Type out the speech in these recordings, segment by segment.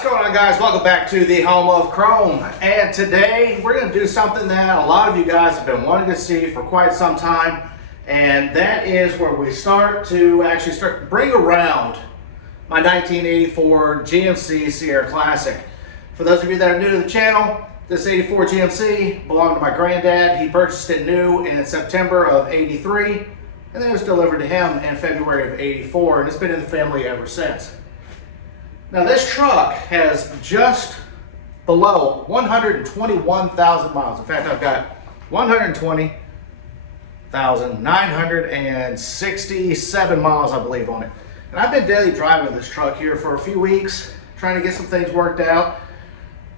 What's going on, guys? Welcome back to the home of Chrome, and today we're going to do something that a lot of you guys have been wanting to see for quite some time, and that is where we start to bring around my 1984 GMC Sierra Classic. For those of you that are new to the channel, this 84 GMC belonged to my granddad. He purchased it new in September of '83, and then it was delivered to him in February of '84, and it's been in the family ever since. Now this truck has just below 121,000 miles. In fact, I've got 120,967 miles, I believe, on it. And I've been daily driving this truck here for a few weeks, trying to get some things worked out,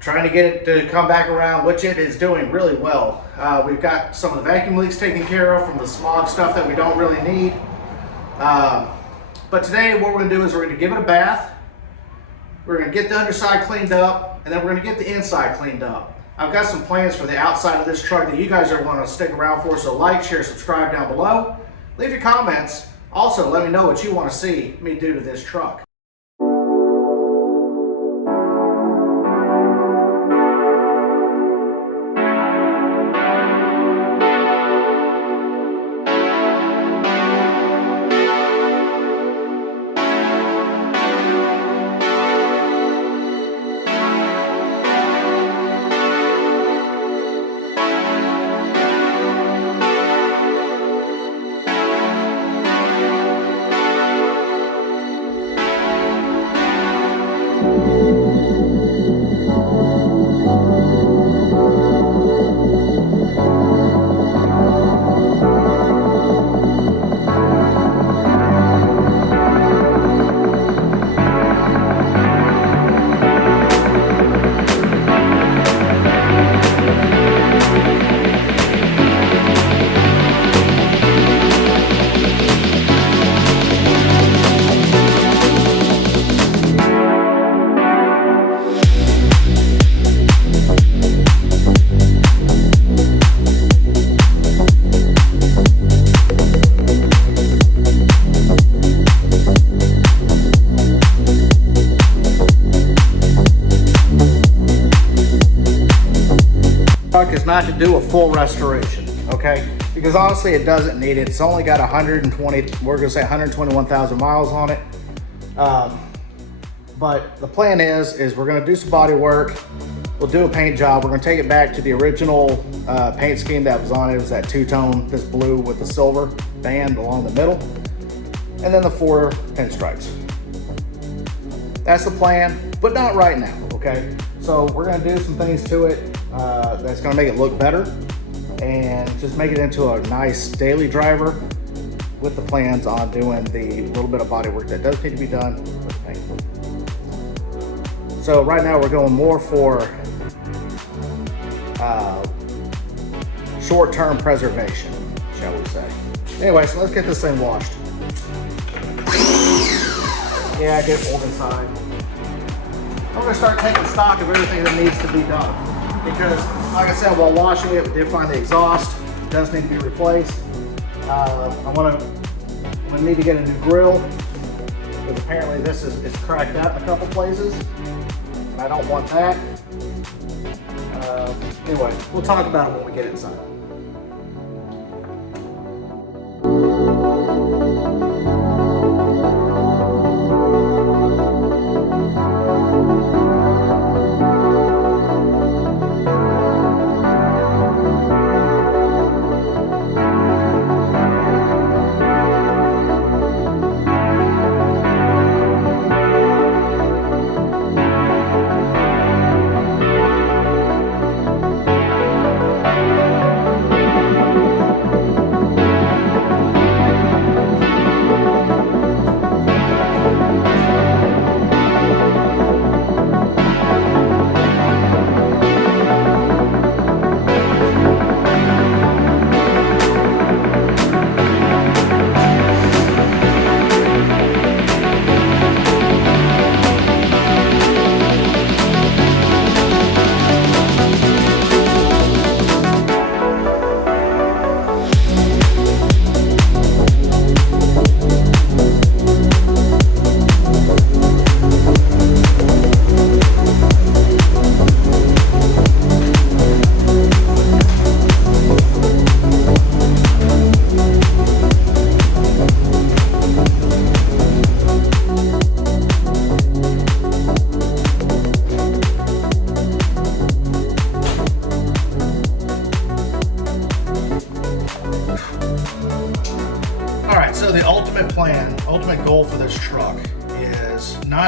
trying to get it to come back around, which it is doing really well. We've got some of the vacuum leaks taken care of from the smog stuff that we don't really need. But today what we're going to do is we're going to give it a bath. We're going to get the underside cleaned up, and then we're going to get the inside cleaned up. I've got some plans for the outside of this truck that you guys are want to stick around for, so like, share, subscribe down below. Leave your comments. Also, let me know what you want to see me do to this truck. Is not to do a full restoration, okay? Because honestly, it doesn't need it. It's only got 121,000 miles on it. But the plan is we're gonna do some body work. We'll do a paint job. We're gonna take it back to the original paint scheme that was on it. It was that two-tone, this blue with the silver band along the middle, and then the 4 pinstripes. That's the plan, but not right now, okay? So we're gonna do some things to it that's gonna make it look better and just make it into a nice daily driver, with the plans on doing the little bit of body work that does need to be done with the paint. So right now we're going more for short-term preservation, shall we say. Anyway, so let's get this thing washed. Yeah, get old inside. I'm gonna start taking stock of everything that needs to be done, because like I said, while washing it, we did find the exhaust does need to be replaced. I'm gonna need to get a new grill, because apparently this is cracked out in a couple places, and I don't want that. Anyway, we'll talk about it when we get inside.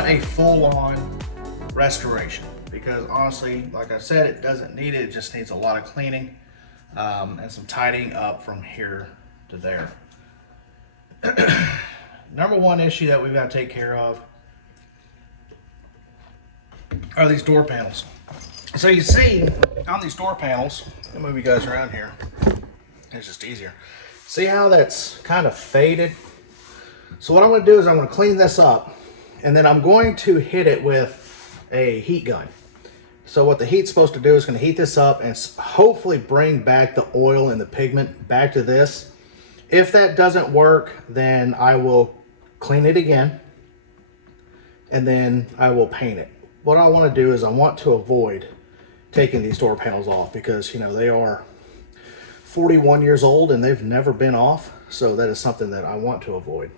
not a full-on restoration, because honestly, like I said, it doesn't need it. It just needs a lot of cleaning and some tidying up from here to there. Number one issue that we've got to take care of are these door panels. So you see on these door panels, I'll move you guys around here, it's just easier. See how that's kind of faded? So what I'm going to do is I'm going to clean this up, and then I'm going to hit it with a heat gun. So what the heat's supposed to do is going to heat this up and hopefully bring back the oil and the pigment back to this. If that doesn't work, then I will clean it again, and then I will paint it. What I want to do is I want to avoid taking these door panels off, because, you know, they are 41 years old and they've never been off. So that is something that I want to avoid.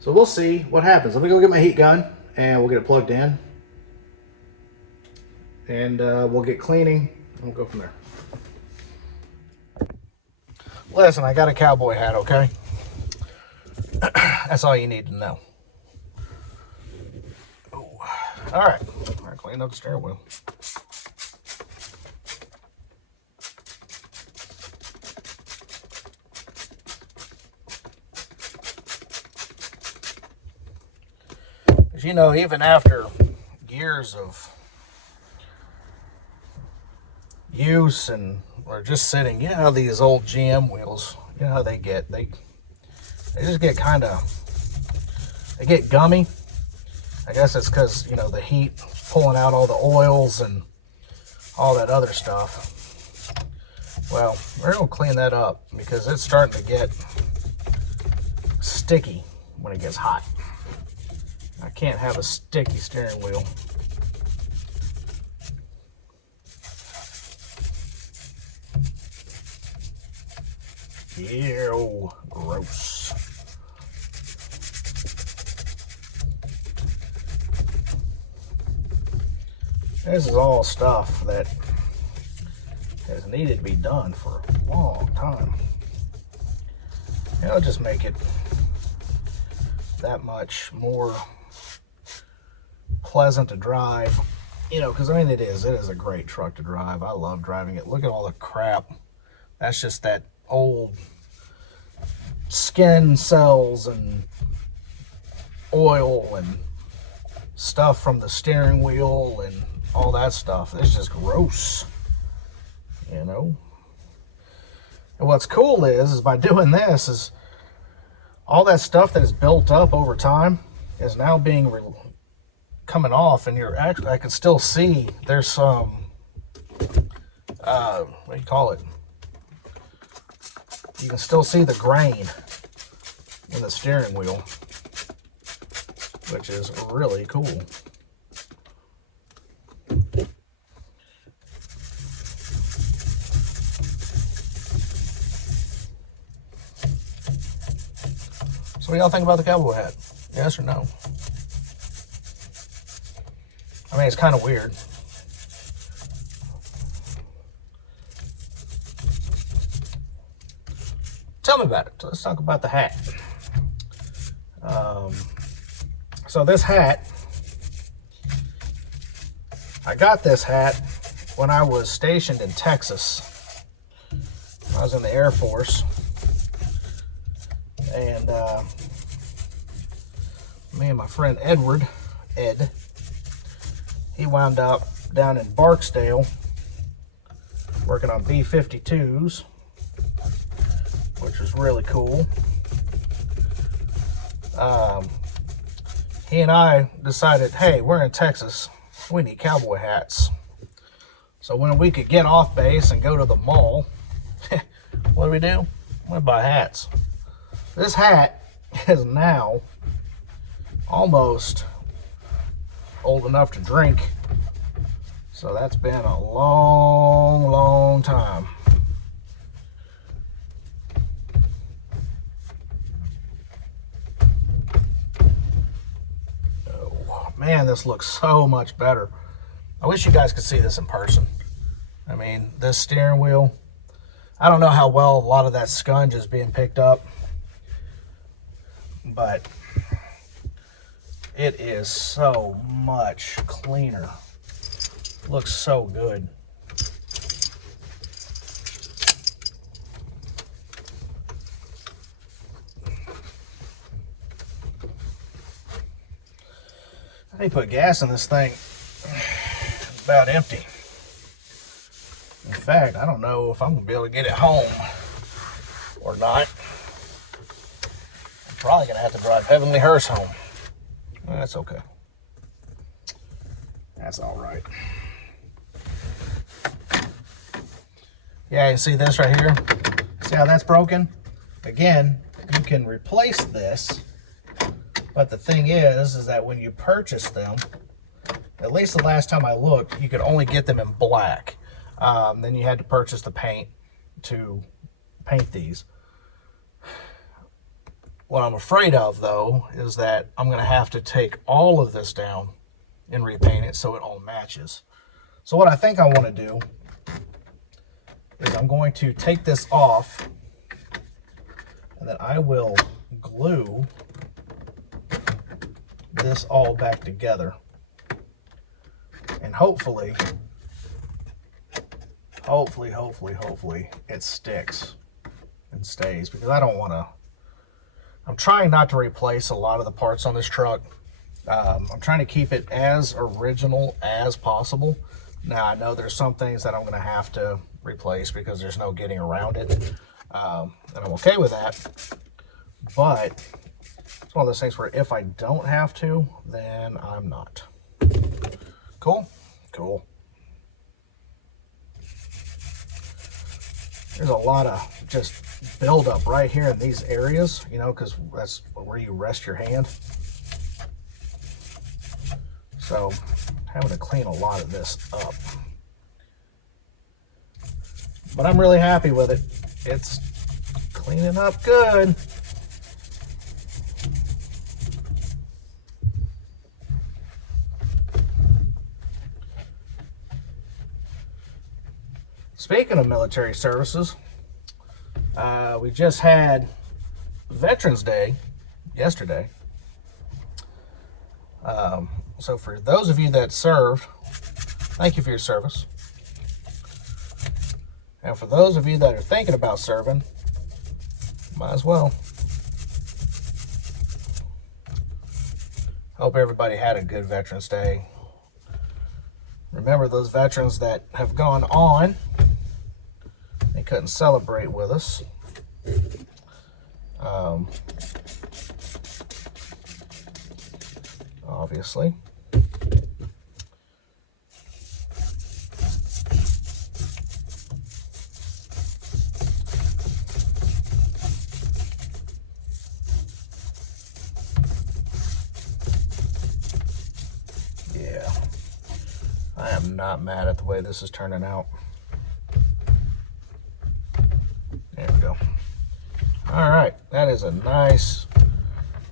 So we'll see what happens. Let me go get my heat gun and we'll get it plugged in. And we'll get cleaning and we'll go from there. Listen, I got a cowboy hat, okay? That's all you need to know. Ooh. All right, clean up the steering wheel. You know, even after years of use or just sitting, you know how these old GM wheels, you know how they get, they just get they get gummy. I guess it's because, you know, the heat pulling out all the oils and all that other stuff. Well, we're gonna clean that up because it's starting to get sticky when it gets hot. I can't have a sticky steering wheel. Ew, gross. This is all stuff that has needed to be done for a long time. It'll just make it that much more pleasant to drive, you know, because I mean it is a great truck to drive. I love driving it. Look at all the crap. That's just that old skin cells and oil and stuff from the steering wheel and all that stuff. It's just gross, you know. And what's cool is by doing this is all that stuff that is built up over time is now being coming off, and you're actually, I can still see there's some what do you call it, you can still see the grain in the steering wheel, which is really cool. So what do y'all think about the cowboy hat? Yes or no? I mean, it's kind of weird. Tell me about it. Let's talk about the hat. So this hat, I got this hat when I was stationed in Texas. I was in the Air Force. And me and my friend Ed, he wound up down in Barksdale working on B-52s, which was really cool. He and I decided, hey, we're in Texas, we need cowboy hats. So when we could get off base and go to the mall, what do? We buy hats. This hat is now almost old enough to drink. So that's been a long, long time. Oh, man, this looks so much better. I wish you guys could see this in person. I mean, this steering wheel, I don't know how well a lot of that scunge is being picked up, but It is so much cleaner. Looks so good. I need to put gas in this thing. It's about empty. In fact, I don't know if I'm gonna be able to get it home or not. I'm probably gonna have to drive Heavenly Hearse home. Well, that's okay. That's all right. Yeah, you see this right here? See how that's broken? Again, you can replace this, but the thing is that when you purchase them, at least the last time I looked, you could only get them in black. Then you had to purchase the paint to paint these. What I'm afraid of, though, is that I'm going to have to take all of this down and repaint it so it all matches. So what I think I want to do is I'm going to take this off, and then I will glue this all back together. And hopefully it sticks and stays, because I don't want to, I'm trying not to replace a lot of the parts on this truck. I'm trying to keep it as original as possible. Now, I know there's some things that I'm going to have to replace because there's no getting around it. And I'm okay with that. But it's one of those things where if I don't have to, then I'm not. Cool? Cool. There's a lot of just buildup right here in these areas, you know, because that's where you rest your hand. So, having to clean a lot of this up. But I'm really happy with it. It's cleaning up good. Speaking of military services, we just had Veterans Day yesterday. So for those of you that served, thank you for your service. And for those of you that are thinking about serving, might as well. Hope everybody had a good Veterans Day. Remember those veterans that have gone on, they couldn't celebrate with us. Obviously. Yeah. I am not mad at the way this is turning out. There we go. All right, that is a nice,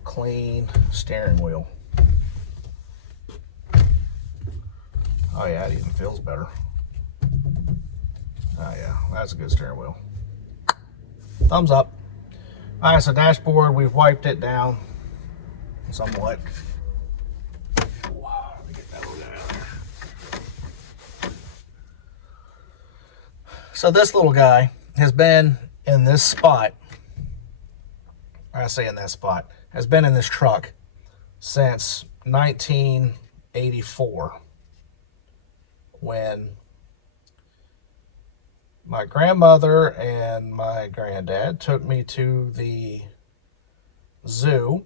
clean steering wheel. Oh yeah, it even feels better. Oh yeah, that's a good steering wheel. Thumbs up. All right, so dashboard, we've wiped it down somewhat. Wow, let me get that little guy out there. So this little guy has been in this spot, or I say in that spot, has been in this truck since 1984. When my grandmother and my granddad took me to the zoo.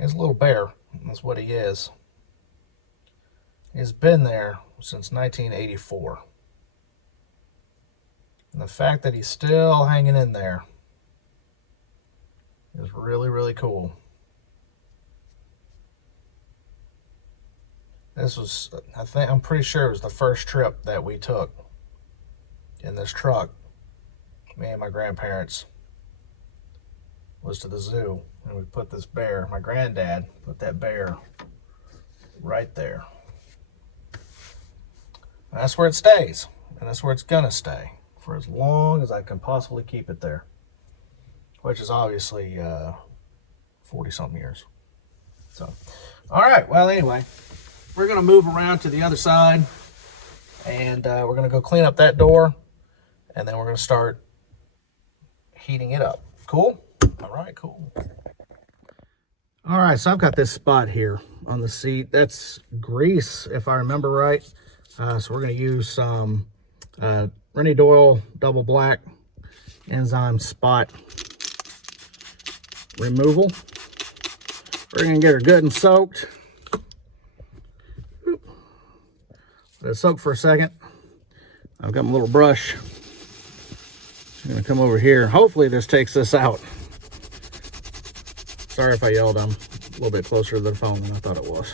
He's a little bear. That's what he is. He's been there since 1984. And the fact that he's still hanging in there is really, really cool. This was, I'm pretty sure it was the first trip that we took in this truck. Me and my grandparents was to the zoo, and we put this bear, my granddad put that bear right there. And that's where it stays, and that's where it's gonna stay for as long as I can possibly keep it there. which is obviously 40-something years. So, all right, well, anyway, we're going to move around to the other side, and we're going to go clean up that door, and then we're going to start heating it up. Cool? All right, cool. All right, so I've got this spot here on the seat. That's grease, if I remember right. So we're going to use some Rennie Doyle Double Black Enzyme Spot Removal. We're going to get her good and soaked. Let it soak for a second. I've got my little brush. I'm going to come over here. Hopefully this takes this out. Sorry if I yelled. I'm a little bit closer to the phone than I thought it was.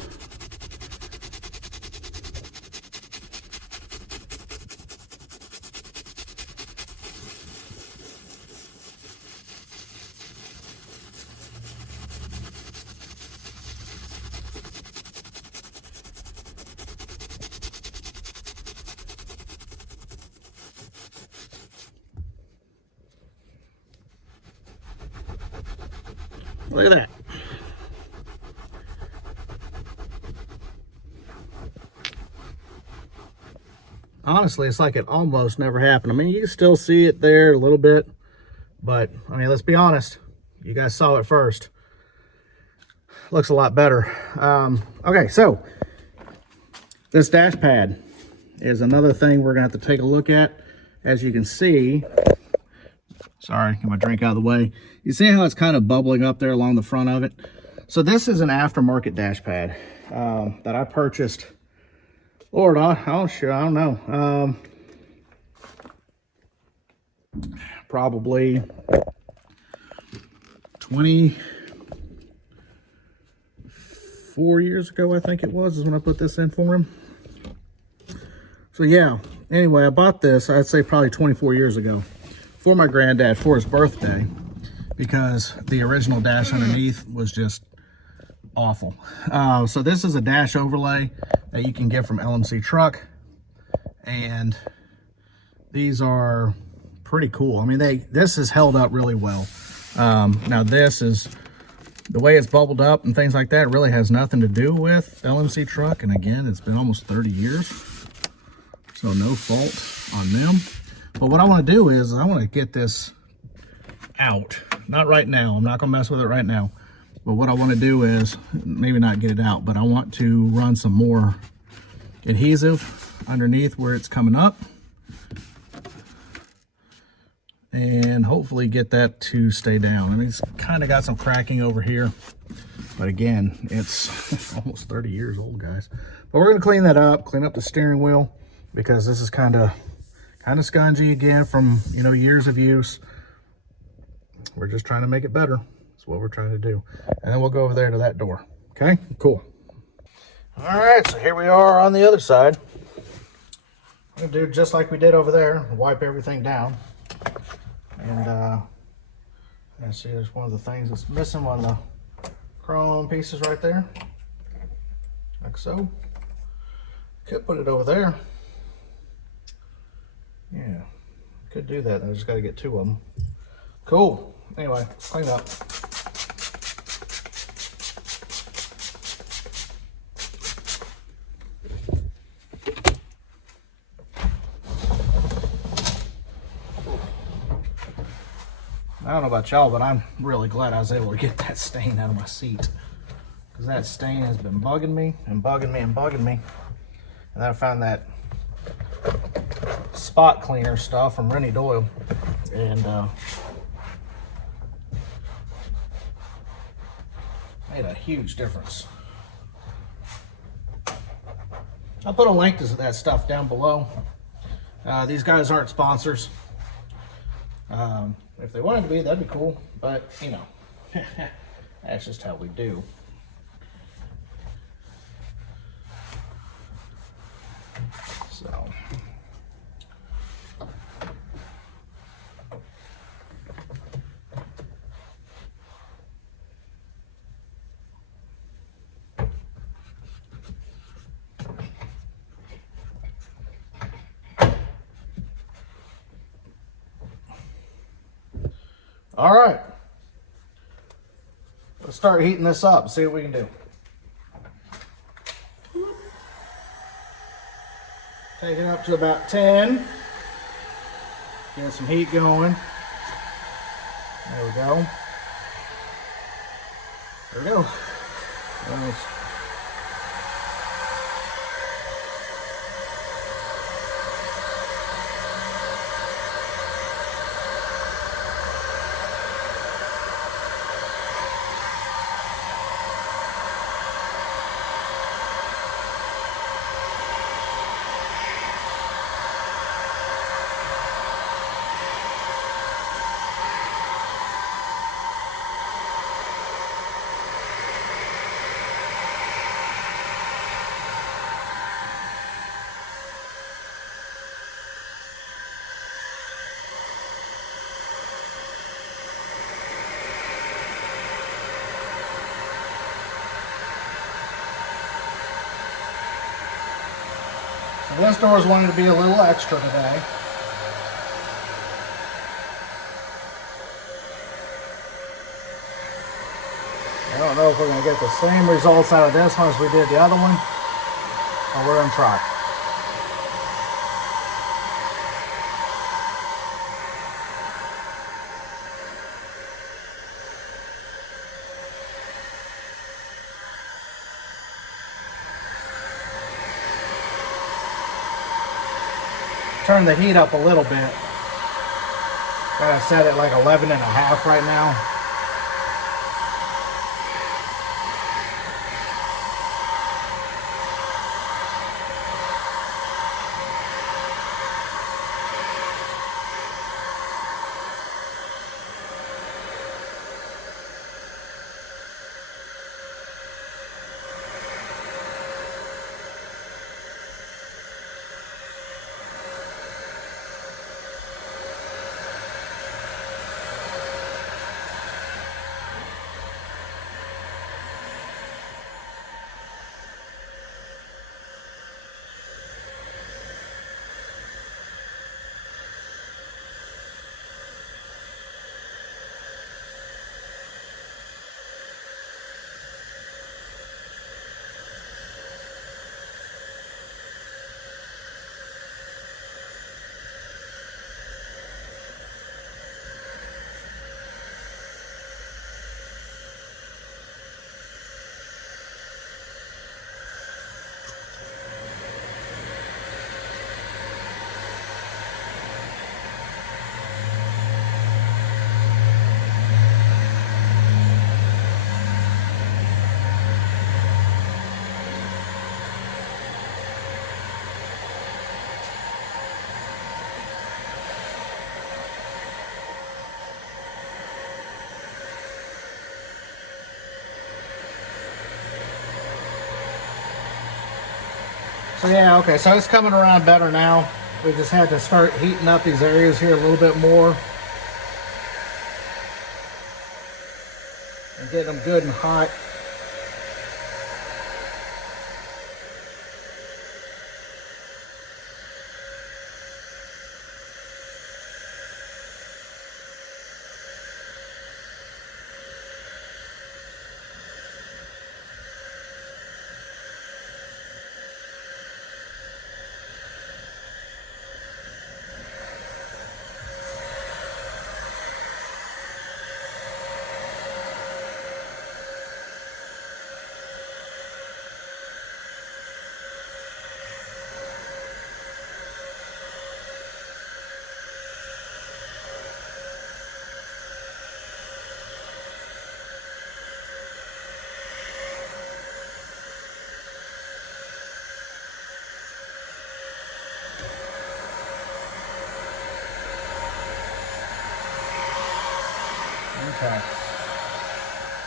Look at that. Honestly, it's like it almost never happened. I mean, you can still see it there a little bit, but I mean, let's be honest. You guys saw it first. Looks a lot better. Okay, so this dash pad is another thing we're gonna have to take a look at. As you can see, sorry, get my drink out of the way. You see how it's kind of bubbling up there along the front of it? So this is an aftermarket dash pad that I purchased. Lord, oh sure, I don't know. Probably 24 years ago, I think it was, is when I put this in for him. So yeah, anyway, I bought this, I'd say probably 24 years ago for my granddad for his birthday, because the original dash underneath was just awful. So this is a dash overlay that you can get from LMC Truck, and these are pretty cool. I mean, this is held up really well. Now this is, the way it's bubbled up and things like that really has nothing to do with LMC Truck, and again, it's been almost 30 years, so no fault on them. But what I want to do is I want to get this out. Not right now. I'm not going to mess with it right now. But what I want to do is, maybe not get it out, but I want to run some more adhesive underneath where it's coming up, and hopefully get that to stay down. I mean, it's kind of got some cracking over here, but again, it's almost 30 years old, guys. But we're going to clean that up, clean up the steering wheel, because this is kind of scungy again from, you know, years of use. We're just trying to make it better. That's what we're trying to do. And then we'll go over there to that door. Okay, cool. All right, so here we are on the other side. We're gonna do just like we did over there, wipe everything down. And I see there's one of the things that's missing, one of the chrome pieces right there, like so. Could put it over there. Yeah, could do that. I just got to get two of them. Cool. Anyway, clean up. I don't know about y'all, but I'm really glad I was able to get that stain out of my seat, because that stain has been bugging me and bugging me and bugging me. And then I found that spot cleaner stuff from Rennie Doyle, and made a huge difference. I'll put a link to that stuff down below. These guys aren't sponsors. If they wanted to be, that'd be cool, but you know, that's just how we do. So all right, let's start heating this up and see what we can do. Take it up to about 10. Get some heat going. There we go. There we go. This door's wanting to be a little extra today. I don't know if we're going to get the same results out of this one as we did the other one, but we're going to try. Turn the heat up a little bit. Got to set it like 11.5 right now. So yeah, okay, so it's coming around better now. We just had to start heating up these areas here a little bit more. And getting them good and hot. Okay.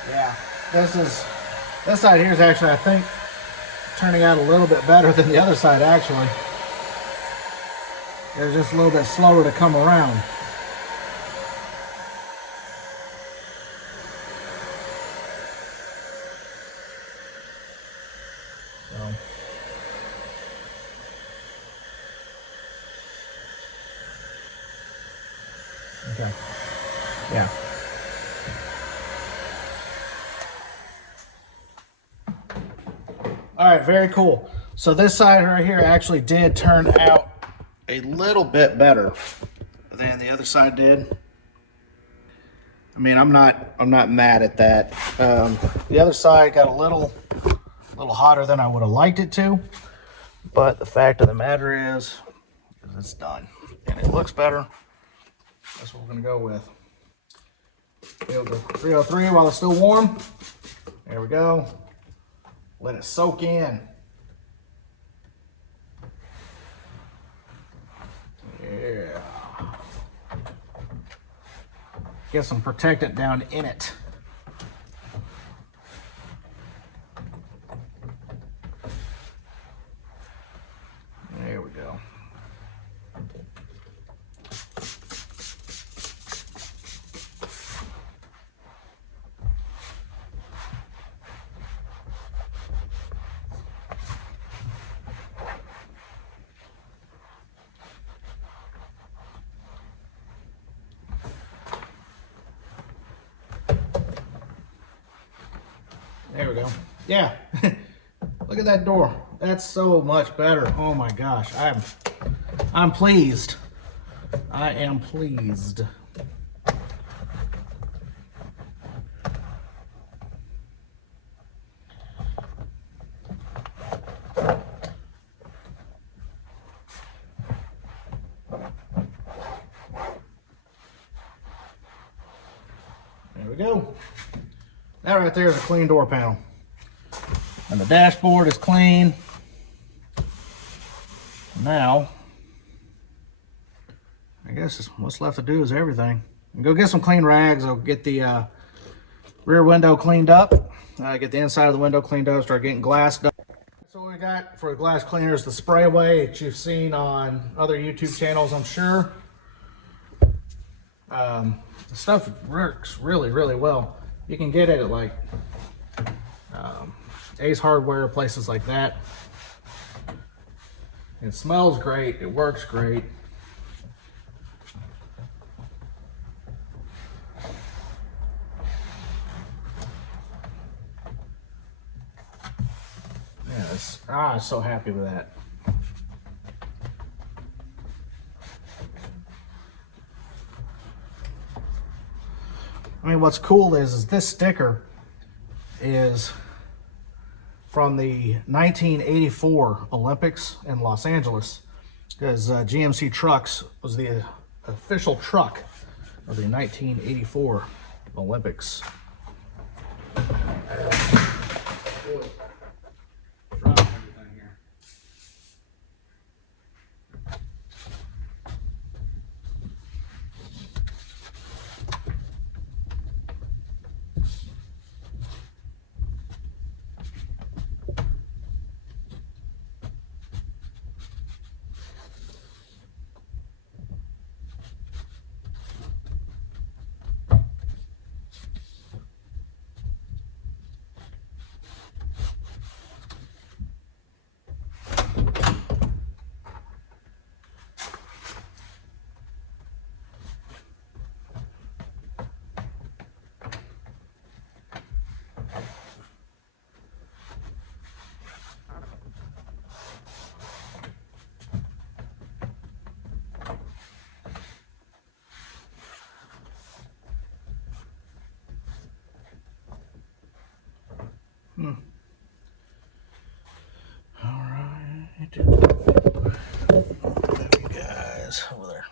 Yeah, this side here is actually, I think, turning out a little bit better than the other side actually. It's just a little bit slower to come around. So. Okay. Yeah. All right, very cool. So this side right here actually did turn out a little bit better than the other side did. I mean, I'm not mad at that. The other side got a little hotter than I would have liked it to, but the fact of the matter is it's done and it looks better. That's what we're gonna go with. We'll go 303 while it's still warm. There we go. Let it soak in. Yeah. Get some protectant down in it. There we go. There we go. Yeah. Look at that door. That's so much better. Oh my gosh. I'm pleased. I am pleased. There we go. That right there is a clean door panel. And the dashboard is clean. Now, I guess what's left to do is everything. And go get some clean rags. I'll get the rear window cleaned up. Get the inside of the window cleaned up, start getting glass done. So what we got for the glass cleaner is the spray away that you've seen on other YouTube channels, I'm sure. The stuff works really, really well. You can get it at like Ace Hardware, places like that. It smells great. It works great. Yes, I'm so happy with that. I mean, what's cool is this sticker is from the 1984 Olympics in Los Angeles, because GMC Trucks was the official truck of the 1984 Olympics. All right. Move you guys over there.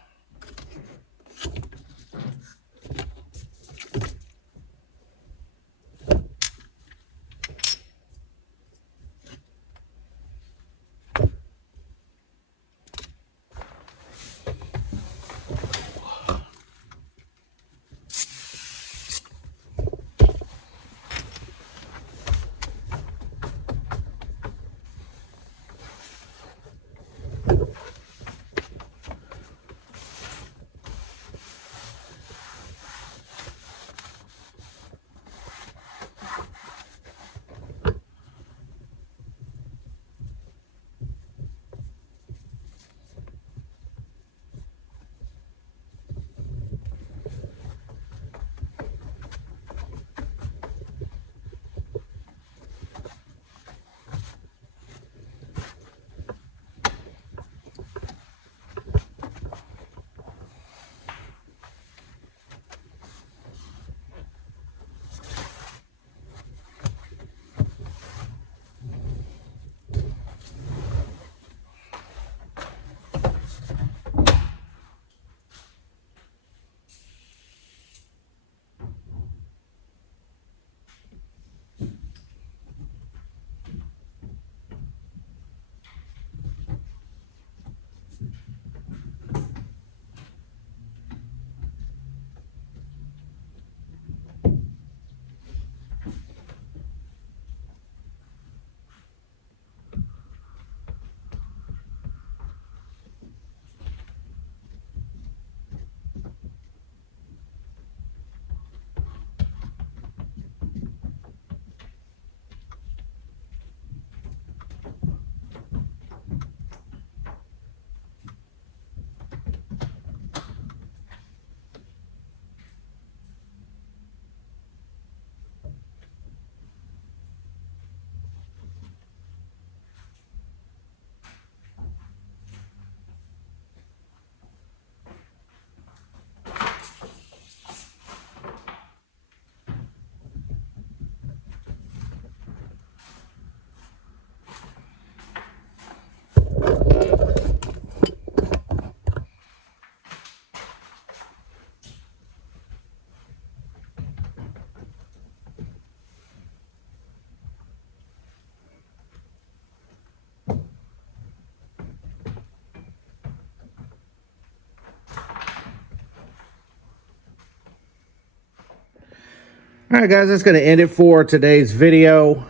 All right, guys, that's going to end it for today's video.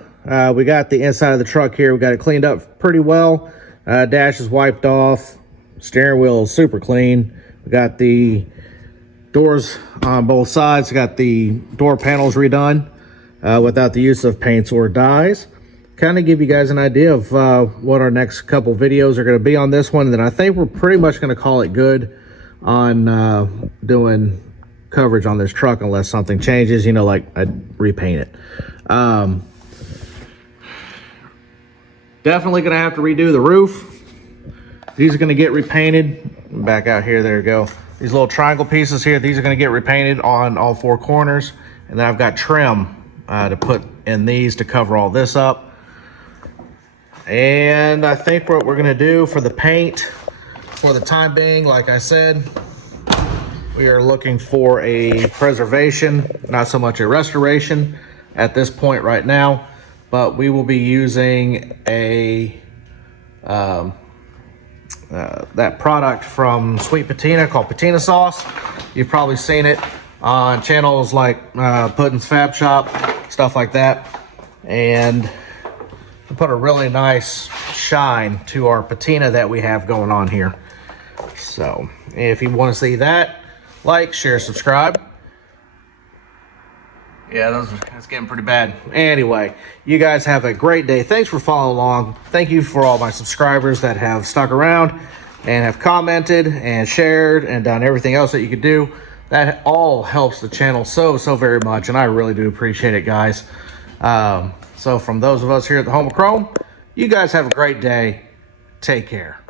We got the inside of the truck here. We got it cleaned up pretty well. Dash is wiped off. Steering wheel is super clean. We got the doors on both sides. We got the door panels redone without the use of paints or dyes. Kind of give you guys an idea of what our next couple videos are going to be on this one. And then I think we're pretty much going to call it good on doing coverage on this truck unless something changes, you know, like I'd repaint it. Definitely gonna have to redo the roof. These are gonna get repainted. Back out here, there you go. These little triangle pieces here, these are gonna get repainted on all four corners. And then I've got trim to put in these to cover all this up. And I think what we're gonna do for the paint, for the time being, like I said, we are looking for a preservation, not so much a restoration at this point right now, but we will be using a that product from Sweet Patina called Patina Sauce. You've probably seen it on channels like Puddin's Fab Shop, stuff like that. And put a really nice shine to our patina that we have going on here. So if you want to see that, like, share, subscribe. Yeah, that's getting pretty bad. Anyway, you guys have a great day. Thanks for following along. Thank you for all my subscribers that have stuck around and have commented and shared and done everything else that you could do. That all helps the channel so very much, and I really do appreciate it, guys. So from those of us here at the Home of Chrome, you guys have a great day. Take care.